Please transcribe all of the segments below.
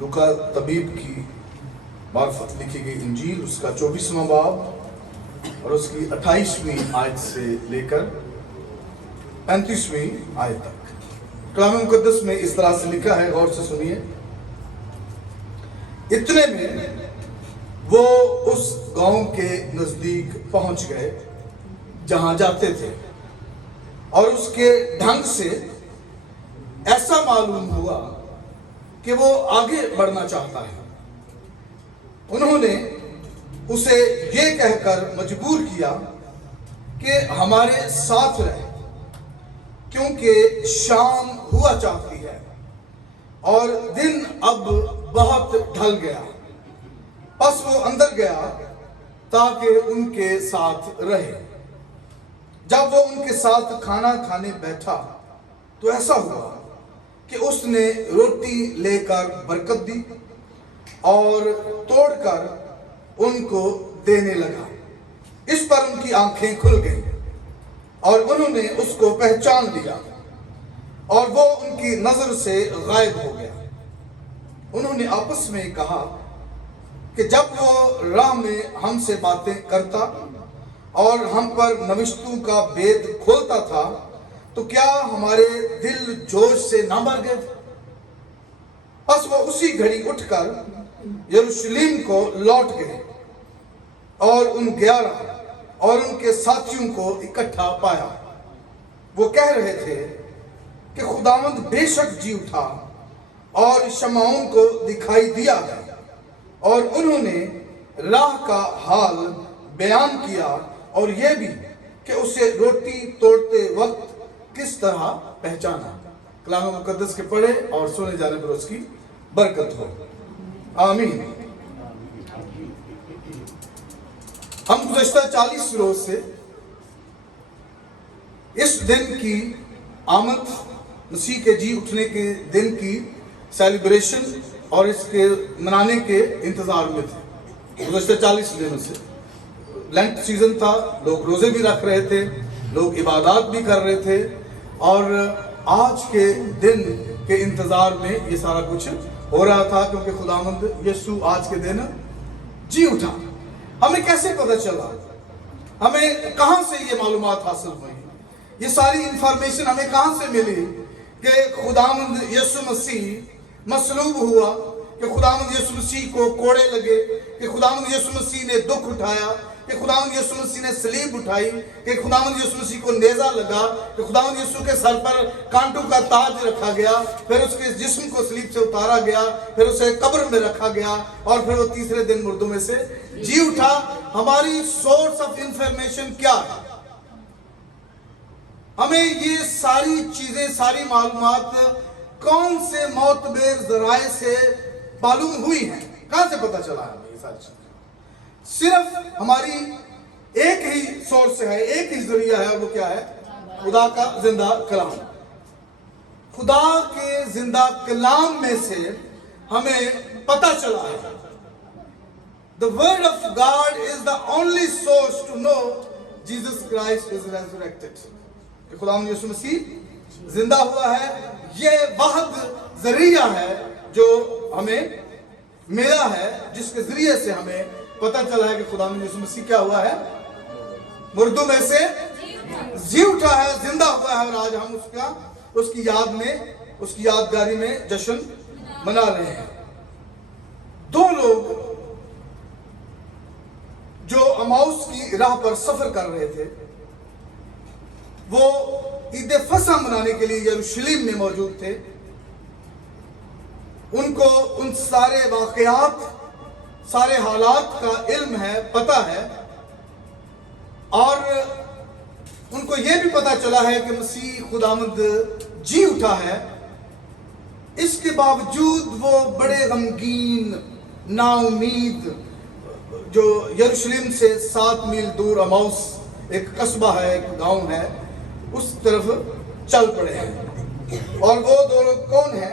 लूका तबीब की मार्फत लिखी गई इंजील, उसका 24वां बाब और उसकी 28वीं आयत से लेकर 35वीं आयत तक कलाम मुकद्दस में इस तरह से लिखा है, गौर से सुनिए। इतने में वो उस गांव के नजदीक पहुंच गए जहां जाते थे, और उसके ढंग से ऐसा मालूम हुआ कि वो आगे बढ़ना चाहता है। उन्होंने उसे ये कहकर मजबूर किया कि हमारे साथ रहे, क्योंकि शाम हुआ चाहती है और दिन अब बहुत ढल गया। बस वो अंदर गया ताकि उनके साथ रहे। जब वो उनके साथ खाना खाने बैठा तो ऐसा हुआ कि उसने रोटी लेकर बरकत दी और तोड़कर उनको देने लगा। इस पर उनकी आंखें खुल गईं और उन्होंने उसको पहचान लिया, और वो उनकी नजर से गायब हो गया। उन्होंने आपस में कहा कि जब वो राह में हमसे बातें करता और हम पर नविश्तों का भेद खोलता था, तो क्या हमारे दिल जोश से ना भर गए थे? बस वो उसी घड़ी उठकर यरूशलेम को लौट गए और उन 11 और उनके साथियों को इकट्ठा पाया। वो कह रहे थे कि खुदावंद बेशक जी उठा और शमौन को दिखाई दिया है, और उन्होंने राह का हाल बयान किया और यह भी कि उसे रोटी तोड़ते वक्त किस तरह पहचाना। कलाम मुकद्दस के पढ़े और सुने जाने पर उसकी बरकत हो, आमीन। हम गुज़श्ता 40 रोज से इस दिन की आमद, मसीह के जी उठने के दिन की सेलिब्रेशन और इसके मनाने के इंतजार में थे। गुज़श्ता 40 दिनों से लेंट सीजन था, लोग रोजे भी रख रहे थे, लोग इबादत भी कर रहे थे, और आज के दिन के इंतजार में ये सारा कुछ हो रहा था, क्योंकि खुदावंद यीशु आज के दिन जी उठा। हमें कैसे पता चला? हमें कहां से ये मालूमात हासिल हुई? ये सारी इंफॉर्मेशन हमें कहां से मिली कि खुदावंद यीशु मसीह मसलूब हुआ, कि खुदावंद यीशु मसीह को कोड़े लगे, कि खुदावंद यीशु मसीह ने दुख उठाया, कि खुदावंद यीशु मसीह ने सलीब उठाई, कि खुदावंद यीशु मसीह को नेज़ा लगा, कि खुदावंद यीशु के सर पर कांटों का ताज रखा गया, फिर उसके जिस्म को सलीब से उतारा गया, फिर उसे कब्र में रखा गया, और फिर वो तीसरे दिन मुर्दों में से जी उठा। हमारी सोर्स ऑफ इंफॉर्मेशन क्या है? हमें ये सारी चीजें, सारी मालूमात कौन से मोतबर ज़राए से मालूम हुई हैं? कहां से पता चला है ये सारी चीजें? सिर्फ हमारी एक ही सोर्स है, एक ही जरिया है, वो क्या है? खुदा का जिंदा कलाम। खुदा के जिंदा कलाम में से हमें पता चला है। The word of God is the only source to know Jesus Christ is resurrected. खुदावंद यीशु मसीह जिंदा हुआ है, ये वाहिद जरिया है जो हमें मिला है, जिसके जरिए से हमें पता चला है कि खुदावंद यीशु मसीह क्या हुआ है? मुर्दों में से जी उठा है, जिंदा हुआ है, और आज हम उसकी याद में, उसकी यादगारी में जश्न मना रहे हैं। दो लोग जो अमाउस की राह पर सफर कर रहे थे, वो ईद फसह मनाने के लिए यरूशलेम में मौजूद थे। उनको उन सारे वाकयात, सारे हालात का इल्म है, पता है, और उनको यह भी पता चला है कि मसीह खुदावंद जी उठा है। इसके बावजूद वो बड़े गमगीन, नाउमीद, जो यरूशलेम से 7 मील दूर अमाउस एक कस्बा है, एक गांव है, उस तरफ चल पड़े हैं। और वो दो लोग कौन है?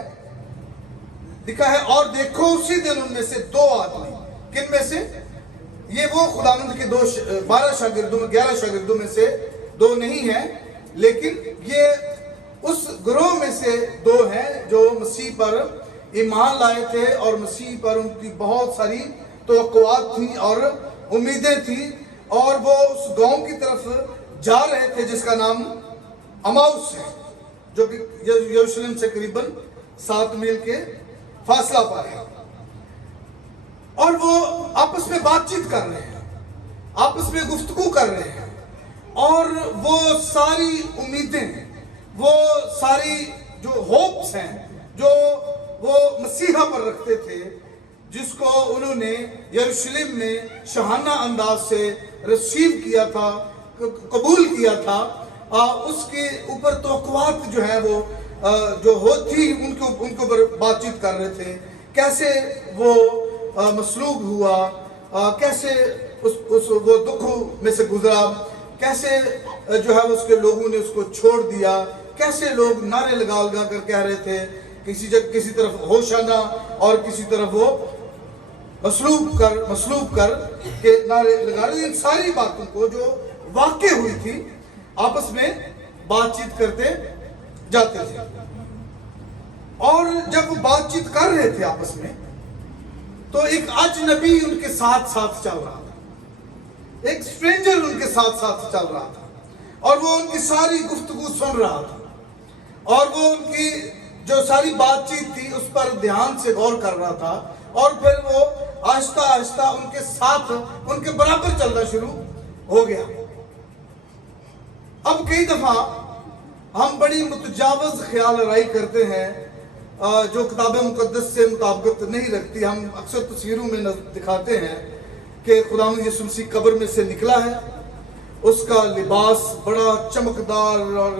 लिखा है, और देखो उसी दिन उनमें से 2 आदमी। किन में से? ये वो खुदावंद के 12 शागिर्दों में, 11 शागिर्दों में से 2 नहीं है, लेकिन ये उस ग्रोह में से 2 हैं जो मसीह पर ایمان لائے تھے اور مسیح پر ان کی بہت ساری توقعات تھیں اور امیدیں تھیں، اور وہ اس گاؤں کی طرف جا رہے تھے جس کا نام اماؤس ہے، جو کہ یروشلم سے قریباً 7 میل کے فاصلہ پر ہے۔ اور وہ آپس میں بات چیت کر رہے ہیں، آپس میں گفتگو کر رہے ہیں، اور وہ ساری امیدیں، وہ ساری جو ہوپس ہیں جو وہ مسیحا پر رکھتے تھے، جس کو انہوں نے یروشلم میں شاہانہ انداز سے ریسیو کیا تھا، قبول کیا تھا، اس کے اوپر توقعات جو ہیں وہ جو ہوتی ان کے اوپر بات چیت کر رہے تھے، کیسے وہ مصلوب ہوا، کیسے وہ دکھوں میں سے گزرا، کیسے جو ہے اس کے لوگوں نے اس کو چھوڑ دیا، کیسے لوگ نعرے لگا لگا کر کہہ رہے تھے، کسی طرف ہوشانہ اور کسی طرف وہ مصلوب کر کے نعرے لگا رہے۔ ان ساری باتوں کو جو واقع ہوئی تھی آپس میں بات چیت کرتے جاتے تھے، اور جب وہ بات چیت کر رہے تھے آپس میں تو ایک اجنبی ان کے ساتھ ساتھ چل رہا تھا، ایک اسٹرینجر ان کے ساتھ ساتھ چل رہا تھا، اور وہ ان کی ساری گفتگو سن رہا تھا، اور وہ ان کی جو ساری بات چیت تھی اس پر دھیان سے غور کر رہا تھا، اور پھر وہ آہستہ آہستہ ان کے ساتھ ان کے برابر چلنا شروع ہو گیا۔ اب کئی دفعہ ہم بڑی متجاوز خیال آرائی کرتے ہیں جو کتاب مقدس سے مطابقت نہیں رکھتی۔ ہم اکثر تصویروں میں دکھاتے ہیں کہ خداوند یسوع مسیح قبر میں سے نکلا ہے، اس کا لباس بڑا چمکدار اور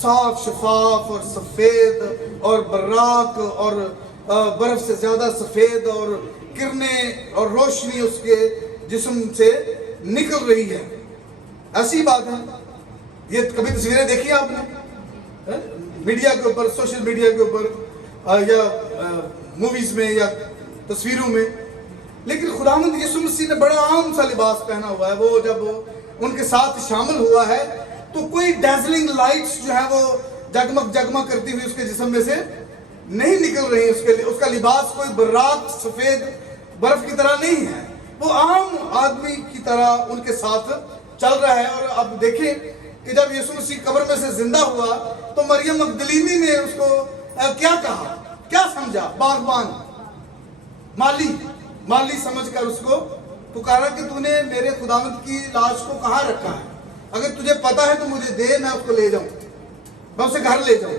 صاف شفاف اور سفید اور براق اور برف سے زیادہ سفید، اور کرنیں اور روشنی اس کے جسم سے نکل رہی ہے۔ ایسی بات ہے، یہ کبھی تصویریں دیکھی آپ نے میڈیا کے اوپر، سوشل میڈیا کے اوپر، یا موویز میں یا تصویروں میں؟ لیکن خداوند یسوع مسیح نے بڑا عام سا لباس پہنا ہوا ہے۔ وہ جب ان کے ساتھ شامل ہوا ہے تو کوئی ڈیزلنگ لائٹس جو ہے وہ جگمگ جگمگ کرتی ہوئی اس کے جسم میں سے نہیں نکل رہی، اس کا لباس کوئی براق سفید برف کی طرح نہیں ہے، وہ عام آدمی کی طرح ان کے ساتھ چل رہا ہے۔ اور اب دیکھیں کہ جب یسوع مسیح قبر میں سے زندہ ہوا تو مریم مگدلینی نے اس کو کیا کہا، کیا سمجھا؟ باغبان، مالی سمجھ کر اس کو پکارا کہ تو نے میرے خداوند کی لاش کو کہاں رکھا ہے؟ اگر تجھے پتا ہے تو مجھے دے، میں اس کو لے جاؤں، میں اسے گھر لے جاؤں۔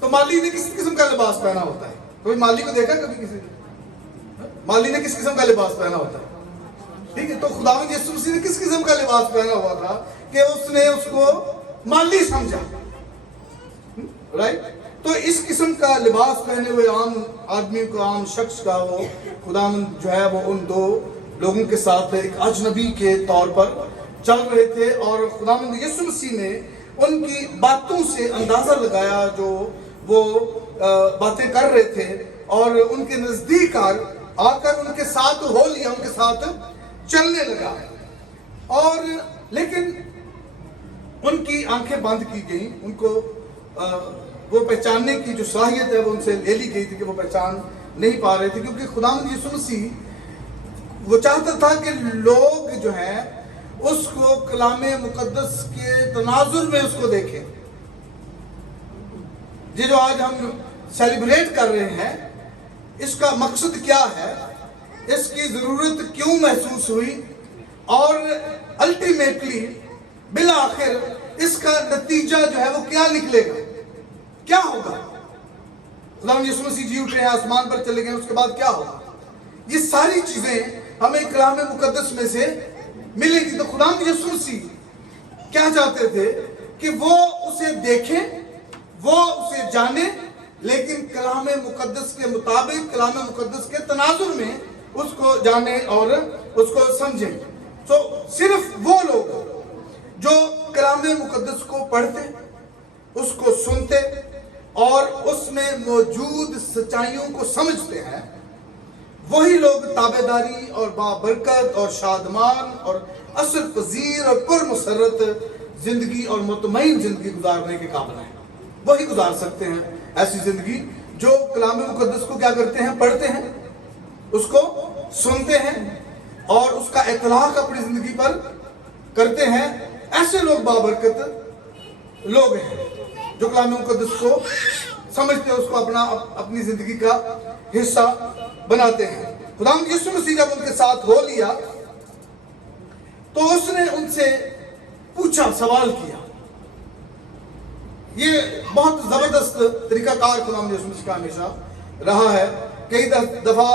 تو مالی نے کس قسم کا لباس پہنا ہوتا ہے؟ کوئی مالی کو دیکھا کبھی کسی نے؟ مالی نے کس قسم کا لباس پہنا ہوتا ہے؟ ٹھیک ہے، تو خداوند یسوع مسیح نے کس قسم کا لباس پہنا ہوا تھا کہ اس نے اس کو مالی سمجھا، رائٹ؟ تو اس قسم کا لباس پہنے ہوئے عام آدمی کو، عام شخص کا وہ خداوند جو ہے وہ ان دو لوگوں کے ساتھ ایک اجنبی کے طور پر چل رہے تھے، اور خداوند یسوع مسیح نے ان کی باتوں سے اندازہ لگایا جو وہ باتیں کر رہے تھے، اور ان کے نزدیک آ کر ان کے ساتھ ہو لیا، ان کے ساتھ چلنے لگا۔ اور لیکن ان کی آنکھیں بند کی گئیں، ان کو وہ پہچاننے کی جو صلاحیت ہے وہ ان سے لے لی گئی تھی کہ وہ پہچان نہیں پا رہے تھے، کیونکہ خداوند یسوع مسیح وہ چاہتا تھا کہ لوگ جو ہیں اس کو کلام مقدس کے تناظر میں اس کو دیکھیں۔ یہ جو آج ہم سیلیبریٹ کر رہے ہیں، اس کا مقصد کیا ہے، اس کی ضرورت کیوں محسوس ہوئی، اور الٹیمیٹلی بالآخر اس کا نتیجہ جو ہے وہ کیا نکلے گا، کیا ہوگا؟ خداوند یسوع مسیح جی اٹھے ہیں، آسمان پر چلے گئے، اس کے بعد کیا ہوگا؟ یہ ساری چیزیں ہمیں کلام مقدس میں سے ملے گی۔ تو خداوند یسوع مسیح کیا چاہتے تھے کہ وہ اسے دیکھیں، وہ اسے جانیں، لیکن کلام مقدس کے مطابق، کلام مقدس کے تناظر میں اس کو جانیں اور اس کو سمجھیں۔ تو صرف وہ لوگ جو کلام مقدس کو پڑھتے، اس کو سنتے اور اس میں موجود سچائیوں کو سمجھتے ہیں، وہی لوگ تابعداری اور بابرکت اور شادمان اور اثر پذیر اور پرمسرت زندگی اور مطمئن زندگی گزارنے کے قابل ہیں۔ وہی گزار سکتے ہیں ایسی زندگی जो कलाम मुकद्दस को क्या करते हैं, पढ़ते हैं, उसको सुनते हैं और उसका इतलाक अपनी जिंदगी पर करते हैं, ऐसे लोग बाबरकत लोग हैं जो कलाम मुकद्दस को समझते हैं, उसको अपनी जिंदगी का हिस्सा बनाते हैं। खुदावंद यीशु मसीह जब उनके साथ हो लिया तो उसने उनसे पूछा, सवाल किया। ये बहुत जबरदस्त तरीकाकार खुदावंद यीशु मसीह का हमेशा रहा है। कई दफा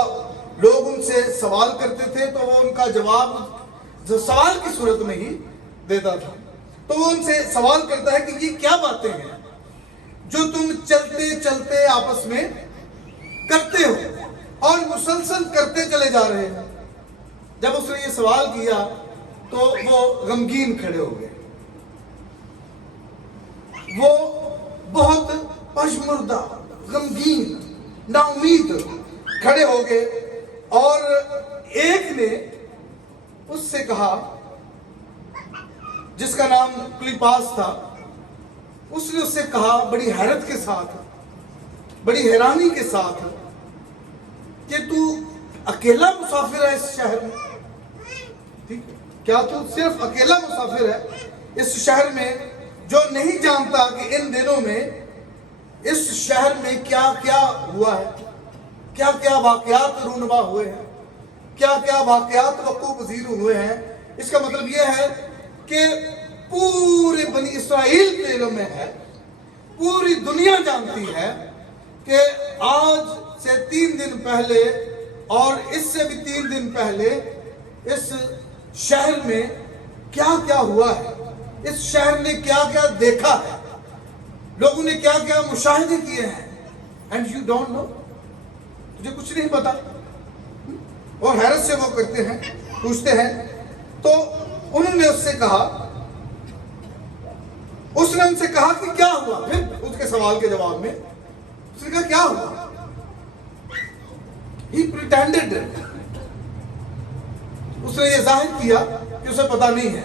लोग उनसे सवाल करते थे तो वो उनका जवाब जो सवाल की सूरत में ही देता था। तो वो उनसे सवाल करता है कि ये क्या बातें हैं जो तुम चलते चलते आपस में करते हो और मुसलसल करते चले जा रहे हो। जब उसने ये सवाल किया तो वो गमगीन खड़े हो गए, वो बहुत पशमुर्दा, गमगीन, नाउमीद खड़े हो गए। और एक ने उससे कहा, जिसका नाम क्लिपास था, उसने उससे कहा बड़ी हैरत के साथ, बड़ी हैरानी के साथ कि तू अकेला मुसाफिर है इस शहर में। ठीक, क्या तू सिर्फ अकेला मुसाफिर है इस शहर में, जो नहीं जानता कि इन दिनों में इस शहर में क्या क्या हुआ है, क्या क्या वाकयात रूनुमा हुए हैं, क्या क्या वाकयात वक़ूअ पज़ीर हुए हैं। इसका मतलब यह है कि पूरे बनी इस्राइल के इल्म में है, पूरी दुनिया जानती है कि आज से 3 दिन पहले और इससे भी 3 दिन पहले इस शहर में क्या क्या हुआ है, इस शहर ने क्या क्या देखा है, लोगों ने क्या क्या मुशाहिदे किए हैं। एंड यू डोंट नो, तुझे कुछ नहीं पता। और हैरत से वो करते हैं, पूछते हैं। तो उन्होंने उससे कहा, उसने उनसे कहा कि क्या हुआ। फिर उसके सवाल के जवाब में उसने कहा क्या हुआ। He pretended, उसने ये जाहिर किया कि उसे पता नहीं है।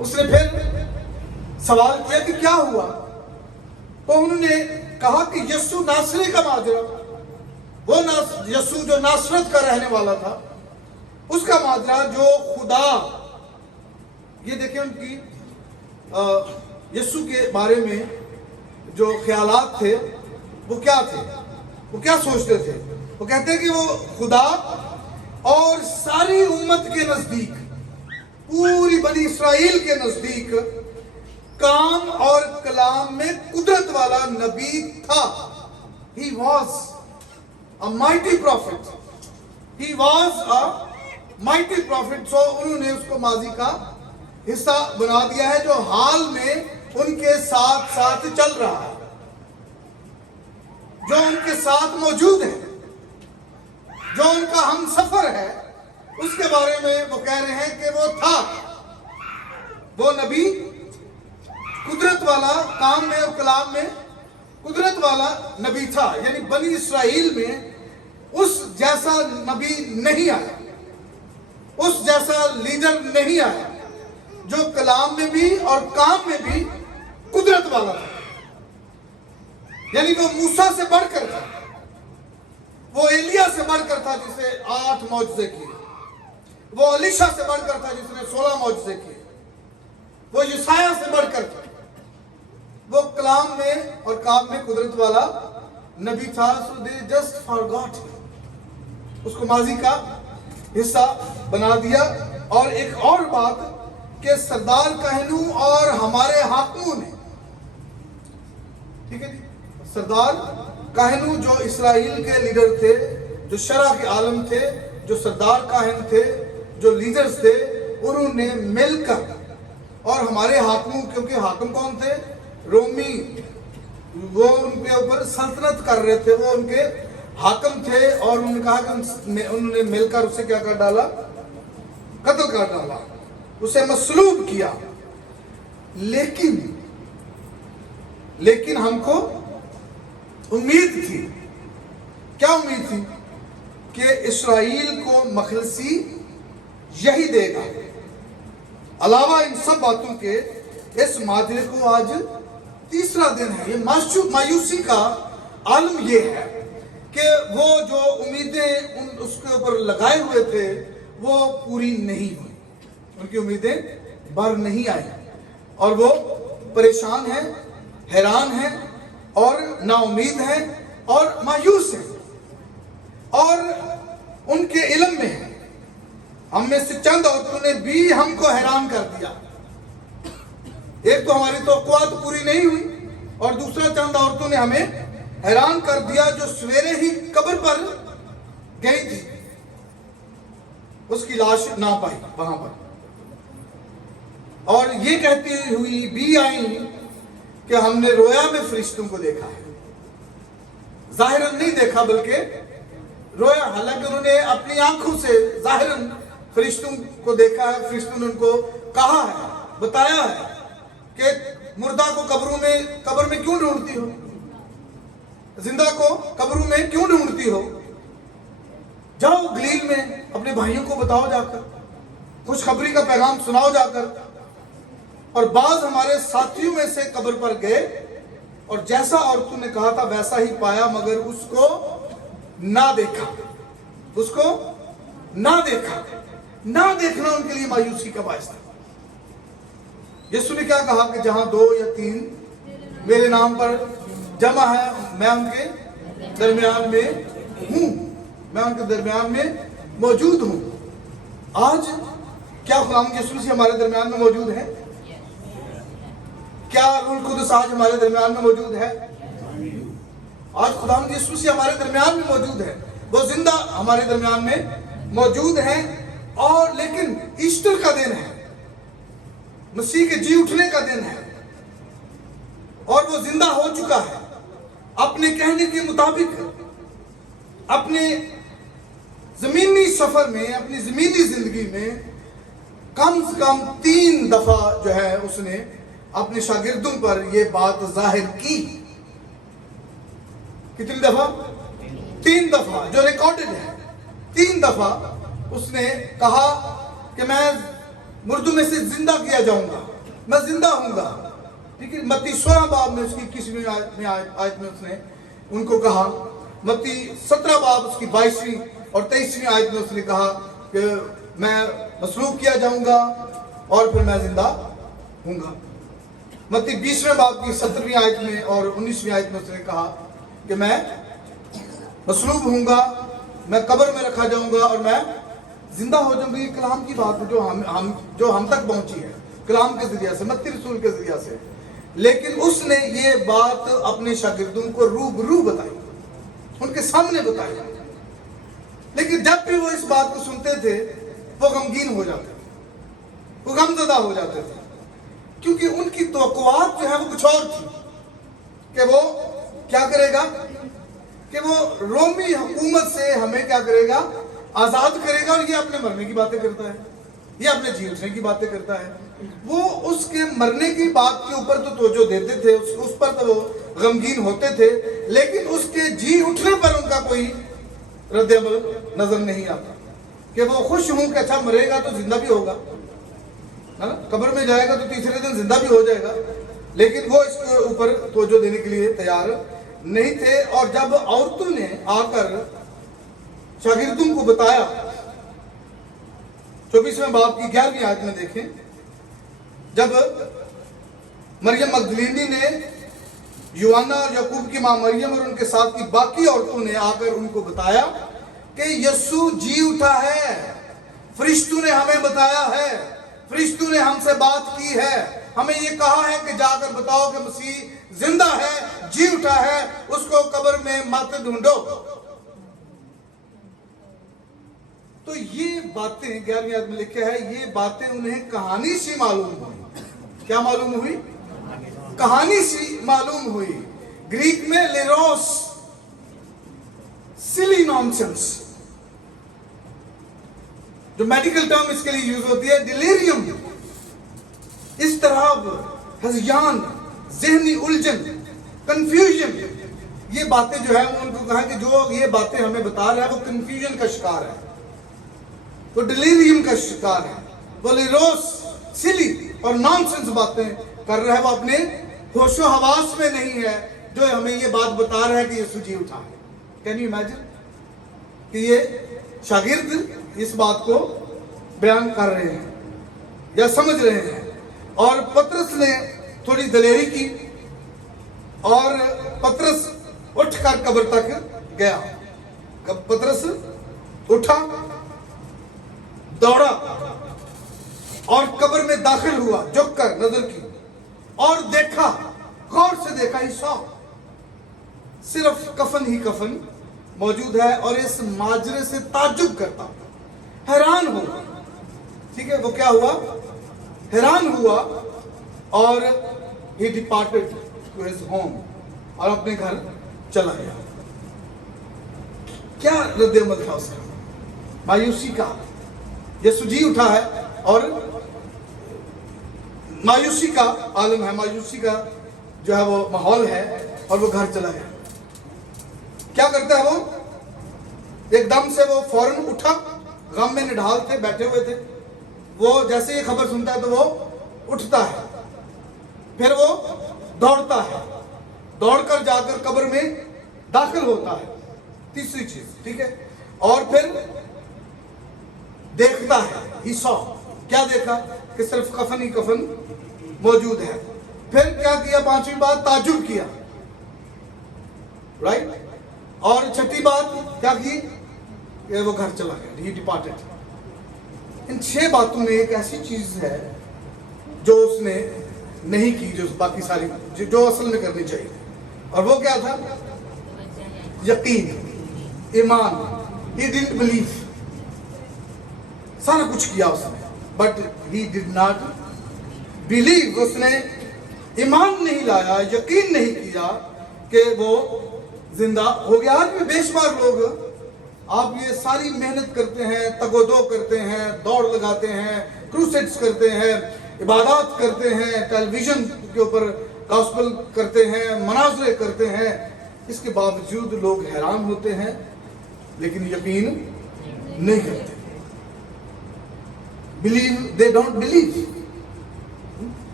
उसने फिर सवाल किया कि क्या हुआ। तो उन्होंने कहा कि यस्सु नासरी का माजरा, वो यस्सु जो नासरत का रहने वाला था, उसका माजरा, जो खुदा, ये देखिए उनकी यस्सु के बारे में जो ख्यालात थे वो क्या थे, वो क्या सोचते थे। वो कहते हैं कि वो खुदा और सारी उम्मत के नजदीक, पूरी बनी इस्राइल के नजदीक काम और कलाम में कुदरत वाला नबी था। He was a mighty prophet. He was a mighty prophet. So उन्होंने उसको माजी का हिस्सा बना दिया है, जो हाल में उनके साथ साथ चल रहा है, जो उनके साथ मौजूद है, जो उनका हम सफर है, उसके बारे में वो कह रहे हैं कि वो था, वो नबी कुदरत वाला, काम में और कलाम में कुदरत वाला नबी था। यानी बनी इस्राइल में उस जैसा नबी नहीं आया, उस जैसा लीडर नहीं आया जो कलाम में भी और काम में भी कुदरत वाला था। यानी वो मूसा से बढ़कर था, वो एलिया से बढ़कर था जिसे 8 मौजज़े किए, वो अलीशा से बढ़कर था जिसने 16 मौजज़े किए, वो यशाया से बढ़कर था, वो कलाम में और काम में कुदरत वाला नबी था। सो दे जस्ट फॉरगॉट, उसको माजी का हिस्सा बना दिया। और एक और बात कि सरदार कहनू और हमारे हाकिमों ने, ठीक है जी, सरदार कहनू जो इस्राइल के लीडर थे, जो शरा के आलम थे, जो सरदार काहिन थे, जो लीडर्स थे, उन्होंने मिलकर, और हमारे हाकिमों, क्योंकि हाकिम कौन थे, रोमी, वो उनके ऊपर सल्तनत कर रहे थे, वो उनके हाकिम थे। और उन्होंने कहा कि उन्होंने मिलकर उसे क्या कर डाला, कत्ल कर डाला, उसे मसलूब किया। लेकिन हमको उम्मीद थी, क्या उम्मीद थी, कि इस्राइल को मखलसी यही देगा। अलावा इन सब बातों के इस माजरे को आज तीसरा दिन है, ये मायूसी का आलम ये है कि वो जो उम्मीदें उसके ऊपर लगाए हुए थे वो पूरी नहीं हुई, उनकी उम्मीदें भर नहीं आई और वो परेशान हैं, हैरान हैं और नाउम्मीद हैं और मायूस हैं और उनके इल्म में है। हम में से चंद औरतों ने भी हमको हैरान कर दिया। एक तो हमारी तवक्कुआत पूरी नहीं हुई और दूसरा चंद औरतों ने हमें हैरान कर दिया जो सवेरे ही कब्र पर गई थी, उसकी लाश ना पाई वहां पर, और ये कहती हुई भी आई कि हमने रोया में फरिश्तों को देखा है। जाहिरन नहीं देखा बल्कि रोया, हालांकि उन्होंने अपनी आंखों से जाहिरन फरिश्तों को देखा है। फरिश्तों ने उनको कहा है, बताया है कि मुर्दा को कब्र में क्यों ढूंढती हो, जिंदा को कब्रों में क्यों ढूंढती हो, जाओ गलील में अपने भाइयों को बताओ जाकर, खुशखबरी का पैगाम सुनाओ जाकर। और बाज हमारे साथियों में से कब्र पर गए और जैसा औरतों ने कहा था वैसा ही पाया, मगर उसको ना देखा, उसको ना देखा। ना देखना उनके लिए मायूसी का बायस था। यीशु ने क्या कहा कि जहां 2 या 3 मेरे नाम पर जमा है मैं उनके दरमियान में हूं, मैं उनके दरमियान में मौजूद हूं। आज क्या खुदावंद यीशु मसीह हमारे दरमियान में मौजूद है? क्या रूह कुदस आज हमारे दरमियान में मौजूद है? आज खुदावंद यीशु मसीह हमारे दरमियान में मौजूद है, वो जिंदा हमारे दरमियान में मौजूद है। और लेकिन ईस्टर का दिन है, मसीह के जी उठने का दिन है और वो जिंदा हो चुका है। अपने कहने के मुताबिक अपने जमीनी सफर में, अपनी जमीनी जिंदगी में कम से कम 3 दफा जो है उसने अपने शागिर्दों पर यह बात जाहिर की। कितनी दफा? 3 दफा जो रिकॉर्डेड है। 3 दफा उसने कहा कि मैं मुर्दों में से जिंदा किया जाऊंगा, मैं जिंदा हूंगा। ठीक है, मत्ती 16 बाब में उसकी 21वीं आयत में उसने उनको कहा, मत्ती 17 बाब उसकी 22वीं और 23वीं आयत में उसने कहा कि मैं मसलूब किया जाऊंगा और फिर मैं जिंदा हूंगा। मत्ती 20वें बाब की 17वीं आयत में और 19वीं आयत में उसने कहा कि मैं मसलूब हूंगा, मैं कब्र में रखा जाऊंगा और मैं जिंदा हो जाऊंगा। ये कलाम की बात है जो हम तक पहुंची है कलाम के जरिए से, मत्ती रसूल के जरिए से। लेकिन उसने ये बात अपने शागिर्दों को रूबरू बताई, उनके सामने बताई। लेकिन जब भी वो इस बात को सुनते थे वो गमगीन हो जाते थे, वो गमज़दा हो जाते थे, क्योंकि उनकी तवक्कुआत जो है वो कुछ और थी कि वो क्या करेगा, कि वो रोमी हुकूमत से हमें क्या करेगा, आजाद करेगा। और ये अपने मरने की बातें करता है, ये अपने जी उठने की बातें करता है। वो उसके मरने की बात के ऊपर तो तवज्जो देते थे, उस पर तो वो गमगीन होते थे, लेकिन उसके जी उठने पर उनका कोई रद्द-ए-अमल नजर नहीं आता कि वो खुश हूं कि अच्छा मरेगा तो जिंदा भी होगा, है ना, कब्र में जाएगा तो तीसरे दिन जिंदा भी हो जाएगा। लेकिन वो इसके ऊपर तवज्जो देने के लिए तैयार नहीं थे। और जब औरतों ने आकर शागिर्दों को बताया, 24वें बाब की 11वीं आयत में देखें, जब मरियम मगदलीनी ने यूहन्ना और याकूब की मां मरियम और उनके साथ की बाकी औरतों ने आकर उनको बताया कि यीशु जी उठा है, फरिश्तों ने हमें बताया है, फरिश्तों ने हमसे बात की है, हमें ये कहा है कि जाकर बताओ कि मसीह जिंदा है, जी उठा है, उसको कब्र में मत ढूंढो। तो ये बातें 11वीं आयत में लिखा है, ये बातें उन्हें कहानी सी मालूम हुई। क्या मालूम हुई? कहानी सी मालूम हुई। ग्रीक में लेरोस, सिली नॉनसेंस, जो मेडिकल टर्म इसके लिए यूज होती है, डिलीरियम, इस तरह हज़ियान, ज़हनी उलझन, कंफ्यूजन, ये बातें जो है उनको कहा कि जो ये बातें हमें बता रहा है वो कंफ्यूजन का शिकार है, वो डिलीरियम का शिकार है, वो लेरोस, सिली और नॉनसेंस बातें कर रहा है, वो अपने होशो हवास में नहीं है, जो हमें ये बात बता रहा है कि यीशु जी उठा है। कैन यू इमेजिन कि ये शागिर्द इस बात को बयान कर रहे हैं या समझ रहे हैं। और पतरस ने थोड़ी दलेरी की और पतरस उठकर कब्र तक गया। पतरस उठा, दौड़ा और कब्र में दाखिल हुआ, झुक कर नजर की और देखा, गौर से देखा, ही सॉ सिर्फ कफन ही कफन मौजूद है। और इस माजरे से ताज्जुब करता, हैरान हुआ। ठीक है, वो क्या हुआ? हैरान हुआ और he departed to his home, और अपने घर चला गया। क्या रद्द-ए-अमल था उसका? मायूसी का। यीशु जी उठा है और मायूसी का आलम है, मायूसी का जो है वो माहौल है, और वो घर चला गया। क्या करता है वो? एकदम से वो फौरन उठा, गम में निढाल थे, बैठे हुए थे। वो जैसे ये खबर सुनता है तो वो उठता है, फिर वो दौड़ता है, दौड़कर जाकर कब्र में दाखिल होता है। तीसरी चीज, ठीक है। और फिर देखता है, ही सॉ, क्या देखा? कि सिर्फ कफन ही कफन मौजूद है। फिर क्या किया? पांचवी बात, ताज्जुब किया, राइट। और छठी बात क्या की? वो घर चला गया, ही डिपार्टेड। इन 6 बातों में एक ऐसी चीज है जो उसने नहीं की, जो बाकी सारी जो असल में करनी चाहिए, और वो क्या था? यकीन, ईमान। he didn't believe। सारा कुछ किया उसने, but he did not believe। उसने ईमान नहीं लाया, यकीन नहीं किया कि वो जिंदा हो गया। आज भी बेशुमार लोग, आप ये सारी मेहनत करते हैं, तगोदो करते हैं, दौड़ लगाते हैं, क्रूसेड्स करते हैं, इबादत करते हैं, टेलीविजन के ऊपर गॉस्पेल करते हैं, मनाज़रे करते हैं, इसके बावजूद लोग हैरान होते हैं, लेकिन यकीन नहीं करते। Believe, they don't believe.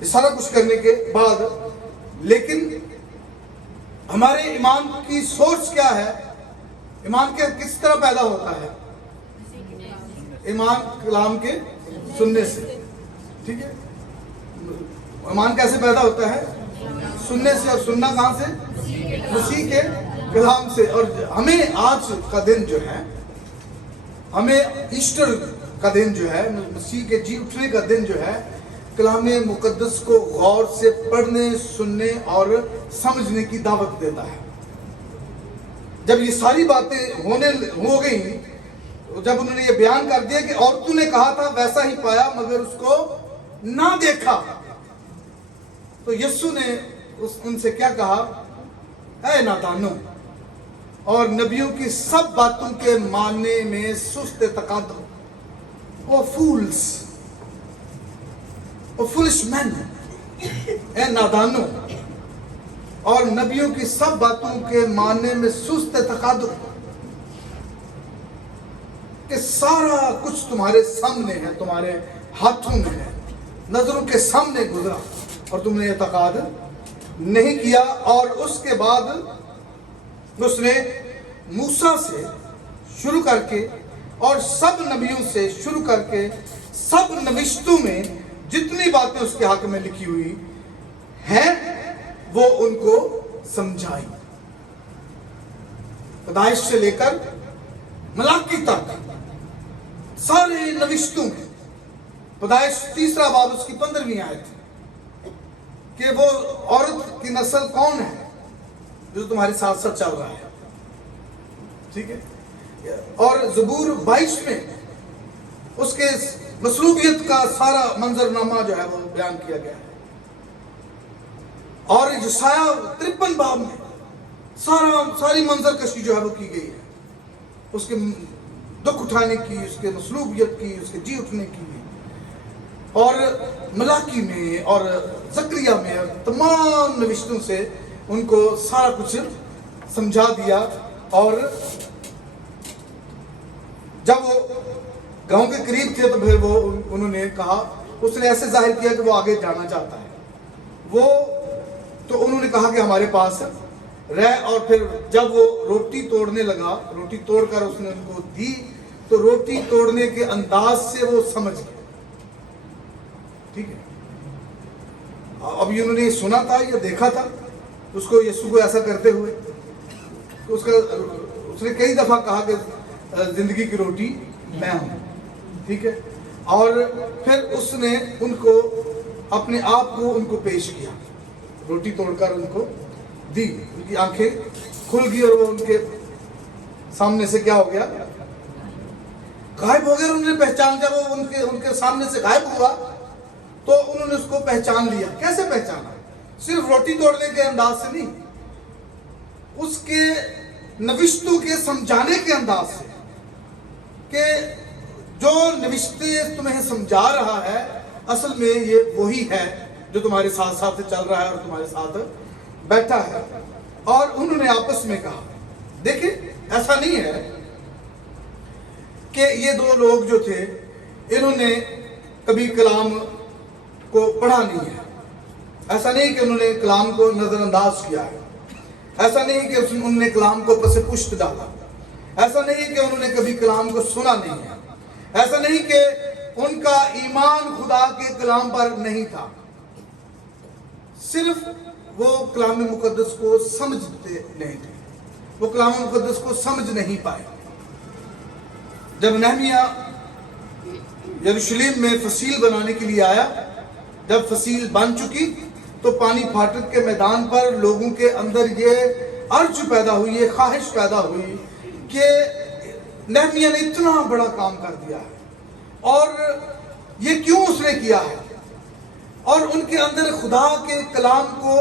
ये सारा कुछ करने के बाद, लेकिन हमारे ईमान की सोर्स क्या है? ईमान के किस तरह पैदा होता है? ईमान कलाम के सुनने से, ठीक है। ईमान कैसे पैदा होता है? सुनने से। और सुनना कहां से? मसीह के कलाम से। और हमें आज का दिन जो है, हमें ईस्टर का दिन जो है, मसीह के जी उठने का दिन जो है, कलाम मुकद्दस को गौर से पढ़ने, सुनने और समझने की दावत देता है। जब ये सारी बातें हो गई, जब उन्होंने ये बयान कर दिया कि और तूने कहा था वैसा ही पाया मगर उसको ना देखा, तो यीशु ने उनसे क्या कहा? ऐ नादानो और नबियों की सब बातों के मानने में सुस्त तकादुम, ओ फूल्स, ओ फुलिश मैन, ऐ नादानो और नबियों की सब बातों के मानने में सुस्त तकादुम, कि सारा कुछ तुम्हारे सामने है, तुम्हारे हाथों में है, नजरों के सामने गुजरा और तुमने एतकाद नहीं किया। और उसके बाद उसने मूसा से शुरू करके और सब नबियों से शुरू करके सब नविश्तों में जितनी बातें उसके हक में लिखी हुई हैं वो उनको समझाई। पैदाइश से लेकर मलाकी तक सारे नविश्तों में, पैदाइश 3 बाब उसकी 15वीं आयत कि वो औरत की नस्ल कौन है जो तुम्हारे साथ साथ चल रहा है, ठीक है। और ज़बूर 22 में उसके मसलूबियत का सारा मंजरनामा जो है वो बयान किया गया है। और यशाया 53 बाब में सारी मंजर कशी जो है वो की गई है, उसके दुख उठाने की, उसके मसलूबियत की, उसके जी उठने की। और मलाकी में और ज़करिया में और तमाम नविश्तों से उनको सारा कुछ समझा दिया। और जब वो गांव के करीब थे तो फिर वो उन्होंने कहा, उसने ऐसे जाहिर किया कि वो आगे जाना चाहता है। वो تو انہوں نے کہا کہ ہمارے پاس رہ، اور پھر جب وہ روٹی توڑنے لگا، روٹی توڑ کر اس نے ان کو دی، تو روٹی توڑنے کے انداز سے وہ سمجھ گئے. ٹھیک ہے، ابھی انہوں نے سنا تھا یا دیکھا تھا اس کو، یسوع کو ایسا کرتے ہوئے. اس نے کئی دفعہ کہا کہ زندگی کی روٹی میں ہوں. ٹھیک ہے، اور پھر اس نے ان کو اپنے آپ کو ان کو پیش کیا، روٹی توڑ کر ان کو دی. ان کی آنکھیں کھل گئی اور وہ ان کے سامنے سے کیا ہو گیا؟ غائب ہو گیا. انہوں نے پہچان، جب وہ ان کے سامنے سے غائب ہوا تو انہوں نے اس کو پہچان لیا. کیسے پہچانا؟ صرف روٹی توڑنے کے انداز سے نہیں، اس کے نوشتوں کے سمجھانے کے انداز سے، کہ جو نوشتے تمہیں سمجھا رہا ہے اصل میں یہ وہی ہے جو تمہارے ساتھ ساتھ چل رہا ہے اور تمہارے ساتھ بیٹھا ہے. اور انہوں نے آپس میں کہا، دیکھیں ایسا نہیں ہے کہ یہ دو لوگ جو تھے انہوں نے کبھی کلام کو پڑھا نہیں ہے. ایسا نہیں کہ انہوں نے کلام کو نظر انداز کیا ہے. ایسا نہیں کہ انہوں نے کلام کو پس پشت ڈالا. ایسا نہیں کہ انہوں نے کبھی کلام کو سنا نہیں ہے. ایسا نہیں کہ ان کا ایمان خدا کے کلام پر نہیں تھا. صرف وہ کلام مقدس کو سمجھتے نہیں تھے، وہ کلام مقدس کو سمجھ نہیں پائے. جب نہمیہ یروشلم میں فصیل بنانے کے لیے آیا، جب فصیل بن چکی تو پانی پھاٹک کے میدان پر لوگوں کے اندر یہ ارج پیدا ہوئی، یہ خواہش پیدا ہوئی کہ نہمیہ نے اتنا بڑا کام کر دیا ہے اور یہ کیوں اس نے کیا ہے. اور ان کے اندر خدا کے کلام کو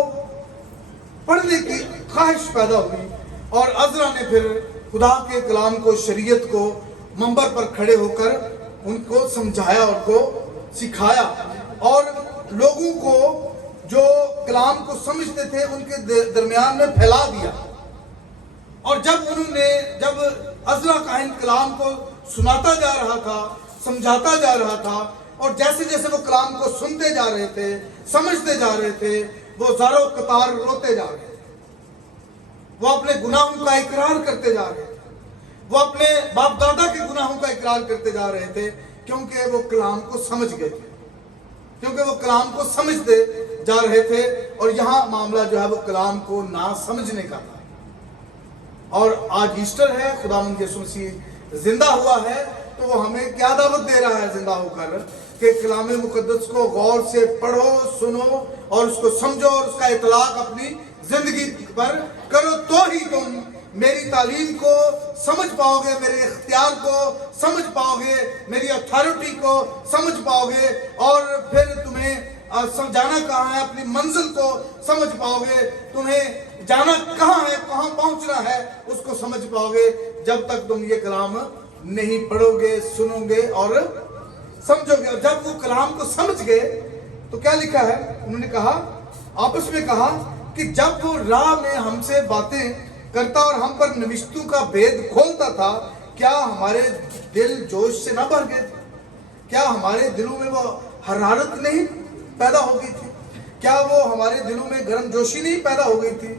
پڑھنے کی خواہش پیدا ہوئی. اور عزرا نے پھر خدا کے کلام کو، شریعت کو منبر پر کھڑے ہو کر ان کو سمجھایا اور کو سکھایا، اور لوگوں کو جو کلام کو سمجھتے تھے ان کے درمیان میں پھیلا دیا. اور جب عزرا کاہن کلام کو سناتا جا رہا تھا، سمجھاتا جا رہا تھا، اور جیسے جیسے وہ کلام کو سنتے جا رہے تھے، سمجھتے جا رہے تھے، وہ زارو قطار روتے جا رہے تھے. وہ اپنے گناہوں کا اقرار کرتے جا رہے تھے، وہ اپنے باپ دادا کے گناہوں کا اقرار کرتے جا رہے تھے، کیونکہ وہ کلام کو سمجھ گئے تھے، کیونکہ وہ کلام کو سمجھتے جا رہے تھے. اور یہاں معاملہ جو ہے وہ کلام کو نہ سمجھنے کا تھا. اور آج ایسٹر ہے، خداوند یسوع مسیح زندہ ہوا ہے، تو وہ ہمیں کیا دعوت دے رہا ہے زندہ ہو کر، کہ کلام مقدس کو غور سے پڑھو، سنو اور اس کو سمجھو، اور اس کا اطلاق اپنی زندگی پر کرو، تو ہی تم میری تعلیم کو سمجھ پاؤ گے، میرے اختیار کو سمجھ پاؤ گے، میری اتھارٹی کو سمجھ پاؤ گے، اور پھر تمہیں جانا کہاں ہے، اپنی منزل کو سمجھ پاؤ گے، تمہیں جانا کہاں ہے، کہاں پہنچنا ہے اس کو سمجھ پاؤ گے. جب تک تم یہ کلام نہیں پڑھو گے، سنو گے اور سمجھو گے. اور جب وہ کلام کو سمجھ گئے تو کیا لکھا ہے؟ انہوں نے کہا، آپس میں کہا کہ جب وہ راہ میں ہم سے باتیں کرتا اور ہم پر نوشتوں کا بھید کھولتا تھا، کیا ہمارے دل جوش سے نہ بھر گئے تھے؟ کیا ہمارے دلوں میں وہ حرارت نہیں پیدا ہو گئی تھی؟ کیا وہ ہمارے دلوں میں گرم جوشی نہیں پیدا ہو گئی تھی؟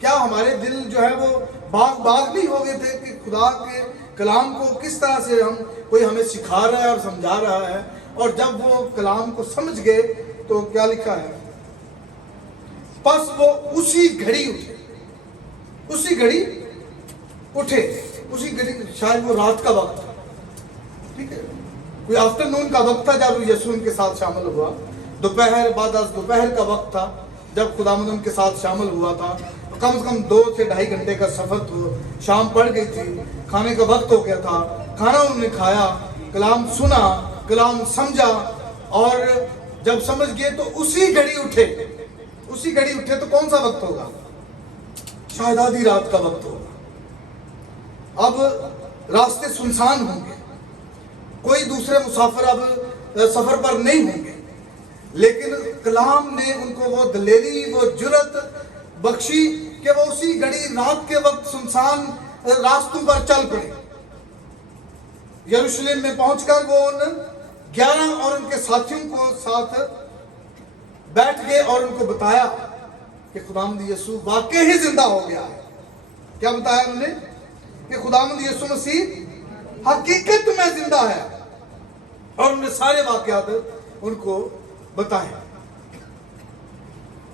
کیا ہمارے دل جو ہے وہ باغ نہیں ہو گئے تھے کہ خدا کے کلام کو کس طرح سے کوئی ہمیں سکھا رہا ہے اور سمجھا رہا ہے؟ اور جب وہ کلام کو سمجھ گئے تو کیا لکھا ہے؟ پس وہ اسی گھڑی اٹھے، اسی گھڑی، شاید وہ رات کا وقت تھا، ٹھیک ہے، کوئی آفٹر نون کا وقت تھا جب یسوع ان کے ساتھ شامل ہوا. دوپہر، بعد از دوپہر کا وقت تھا جب خداوند ان کے ساتھ شامل ہوا تھا. کم سے کم 2 سے 2.5 گھنٹے کا سفر تھا. شام پڑ گئی تھی، کھانے کا وقت ہو گیا تھا. کھانا انہوں نے کھایا، کلام سنا، کلام سمجھا، اور جب سمجھ گئے تو اسی گھڑی اٹھے. تو کون سا وقت ہوگا؟ شاید آدھی رات کا وقت ہوگا. اب راستے سنسان ہوں گے، کوئی دوسرے مسافر اب سفر پر نہیں ہوں گے، لیکن کلام نے ان کو وہ دلیری، وہ جرت بخشی کہ وہ اسی گھڑی رات کے وقت سنسان راستوں پر چل پڑے. یروشلم میں پہنچ کر وہ ان 11 اور ان کے ساتھیوں کو ساتھ بیٹھ گئے اور ان کو بتایا کہ خداوند یسوع واقعی ہی زندہ ہو گیا ہے. کیا بتایا انہوں نے؟ کہ خداوند یسوع مسیح حقیقت میں زندہ ہے. اور انہوں نے سارے واقعات ان کو بتائے.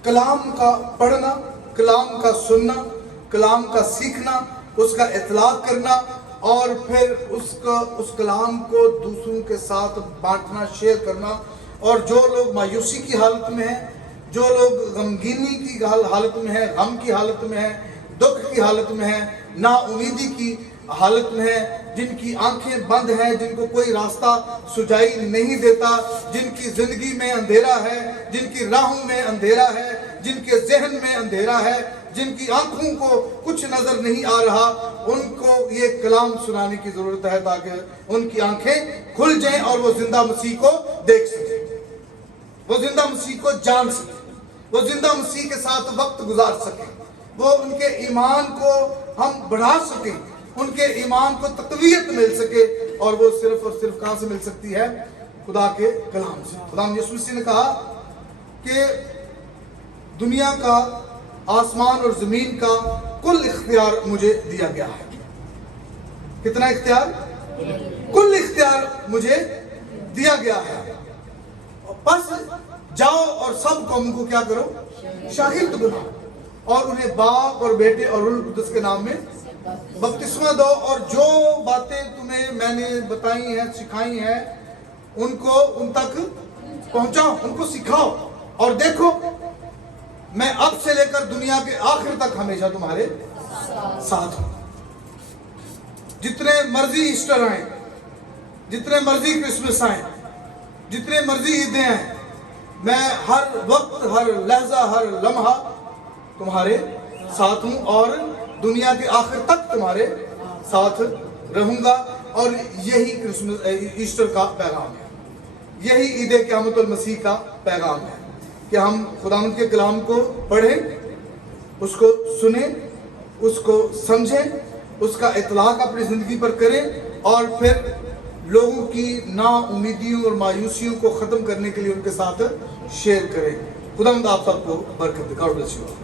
کلام کا پڑھنا، کلام کا سننا، کلام کا سیکھنا، اس کا اطلاق کرنا، اور پھر اس کلام کو دوسروں کے ساتھ بانٹنا، شیئر کرنا. اور جو لوگ مایوسی کی حالت میں ہیں، جو لوگ غمگینی کی حالت میں ہیں، غم کی حالت میں ہیں، دکھ کی حالت میں ہیں، نا امیدی کی حالت میں ہیں، جن کی آنکھیں بند ہیں، جن کو کوئی راستہ سجائی نہیں دیتا، جن کی زندگی میں اندھیرا ہے، جن کی راہوں میں اندھیرا ہے، جن کے ذہن میں اندھیرا ہے، جن کی آنکھوں کو کچھ نظر نہیں آ رہا، ان کو یہ کلام سنانے کی ضرورت ہے تاکہ ان کی آنکھیں کھل جائیں اور وہ زندہ مسیح کو دیکھ سکیں، وہ زندہ مسیح کو جان سکیں، وہ زندہ مسیح کے ساتھ وقت گزار سکیں، وہ ان کے ایمان کو ہم بڑھا سکیں، ان کے ایمان کو تقویت مل سکے. اور وہ صرف اور صرف کہاں سے مل سکتی ہے؟ خدا کے کلام سے. خدا یسوع مسیح نے کہا کہ دنیا کا، آسمان اور زمین کا کل اختیار مجھے دیا گیا ہے. کتنا اختیار؟ کل اختیار مجھے دیا گیا ہے. بس جاؤ اور سب قوموں کو کیا کرو؟ شاہد بناؤ، اور انہیں باپ اور بیٹے اور روح القدس کے نام میں بپتسمہ دو، اور جو باتیں تمہیں میں نے بتائی ہیں، سکھائی ہیں، ان کو ان تک پہنچاؤ، ان کو سکھاؤ. اور دیکھو میں اب سے لے کر دنیا کے آخر تک ہمیشہ تمہارے ساتھ ہوں. جتنے مرضی ایسٹر آئیں، جتنے مرضی کرسمس آئیں، جتنے مرضی عیدیں آئیں، میں ہر وقت، ہر لحظہ، ہر لمحہ تمہارے ساتھ ہوں، اور دنیا کے آخر تک تمہارے ساتھ رہوں گا. اور یہی کرسمس، ایسٹر کا پیغام ہے، یہی عید قیامت المسیح کا پیغام ہے کہ ہم خداوند کے کلام کو پڑھیں، اس کو سنیں، اس کو سمجھیں، اس کا اطلاق اپنی زندگی پر کریں، اور پھر لوگوں کی نا امیدیوں اور مایوسیوں کو ختم کرنے کے لیے ان کے ساتھ شیئر کریں. خداوند آپ سب کو برکت دے. God bless you.